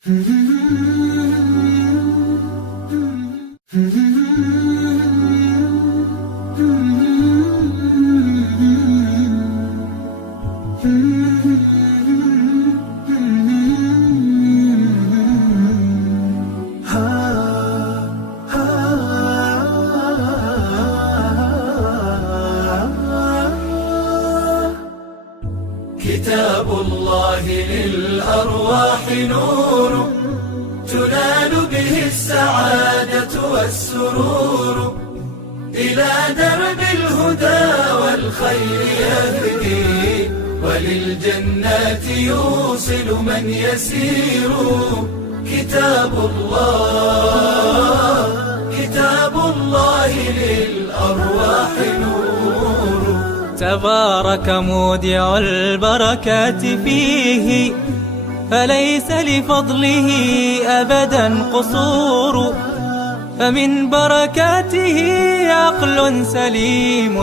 كتاب الله للأرواح نور، تنال به السعادة والسرور، إلى درب الهدى والخير يهدي، وللجنات يوصل من يسير. كتاب الله للأرواح نور. تبارك مودع البركات فيه، فليس لفضله أبدا قصور. فمن بركاته عقل سليم،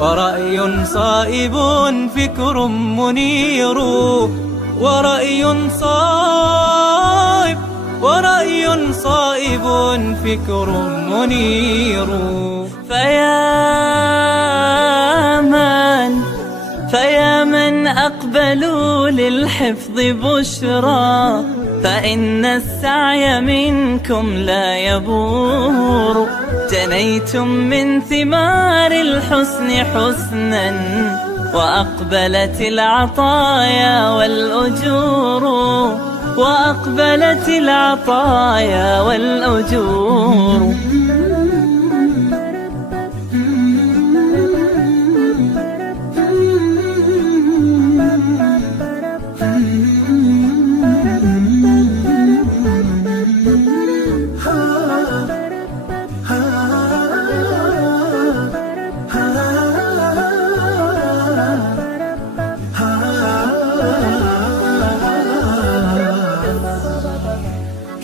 ورأي صائب فكر منير. ورأي صائب فكر منير. فيا من أقبلوا للحفظ بشرى، فإن السعي منكم لا يبور. جنيتم من ثمار الحسن حسنا، وأقبلت العطايا والأجور.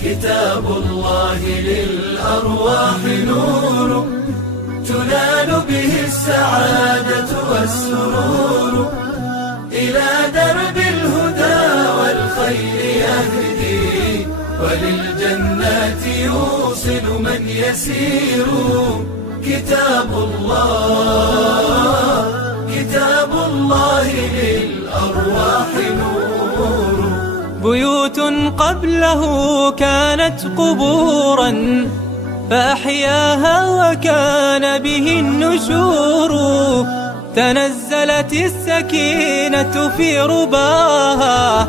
كتاب الله للأرواح نور، تنال به السعادة والسرور، إلى درب الهدى والخير يهدي، وللجنات يوصل من يسير. كتاب الله للأرواح نور. بيوت قبله كانت قبورا، فأحياها وكان به النشور. تنزلت السكينة في رباها،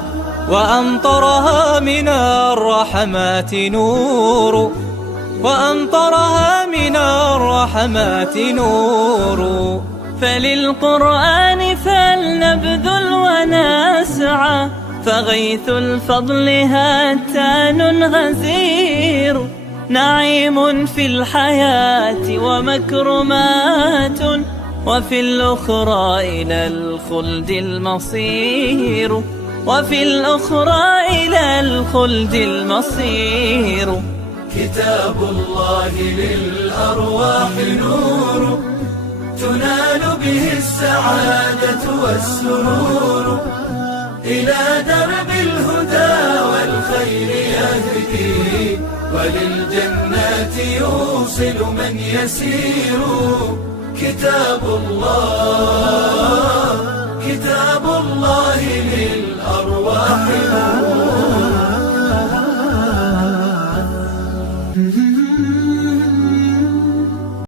وأمطرها من الرحمات نور. فللقرآن فلنبذل ونسعى، فغيث الفضل هاتان غزير. نعيم في الحياة ومكرمات، وفي الأخرى إلى الخلد المصير. كتاب الله للأرواح نور، تنال به السعادة والسرور، إلى درب الهدى والخير يهدي، وللجنات يوصل من يسير. كتاب الله للأرواح نور.